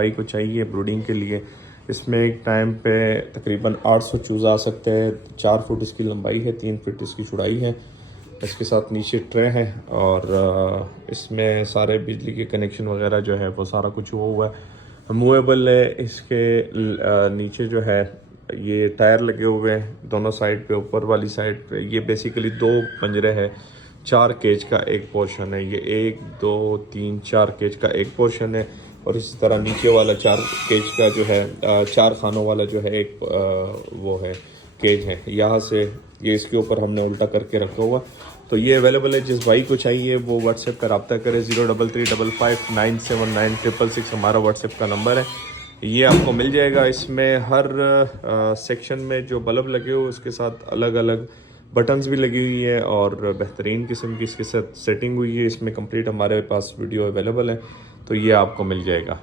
भाई को चाहिए ब्रूडिंग के लिए। इसमें एक टाइम पे तकरीबन 800 चूज़ा आ सकते हैं। 4 फुट इसकी लंबाई है, 3 फुट इसकी चौड़ाई है। इसके साथ नीचे ट्रे है और इसमें सारे बिजली के कनेक्शन वगैरह जो है वो सारा कुछ हुआ है। मूवेबल है। इसके नीचे जो है ये टायर लगे हुए हैं दोनों साइड पे। ऊपर वाली साइड पे ये बेसिकली 2 पंजरे हैं। 4 केज का एक पोर्शन है। ये 1 2 3 4 केज का एक पोर्शन है। और इसी तरह नीचे वाला 4 केज का जो है 4 खानों वाला जो है एक वो है केज है। यहाँ से ये इसके ऊपर हमने उल्टा करके रखा हुआ। तो ये अवेलेबल है। जिस भाई को चाहिए वो व्हाट्सएप पर रब्ता करे। 0335597966 हमारा व्हाट्सएप का नंबर है। ये आपको मिल जाएगा। इसमें हर सेक्शन में जो बल्ब लगे हुए उसके साथ अलग अलग बटन्स भी लगी हुई है और बेहतरीन किस्म की इसके साथ सेटिंग हुई है। इसमें कंप्लीट हमारे पास वीडियो अवेलेबल है, तो ये आपको मिल जाएगा।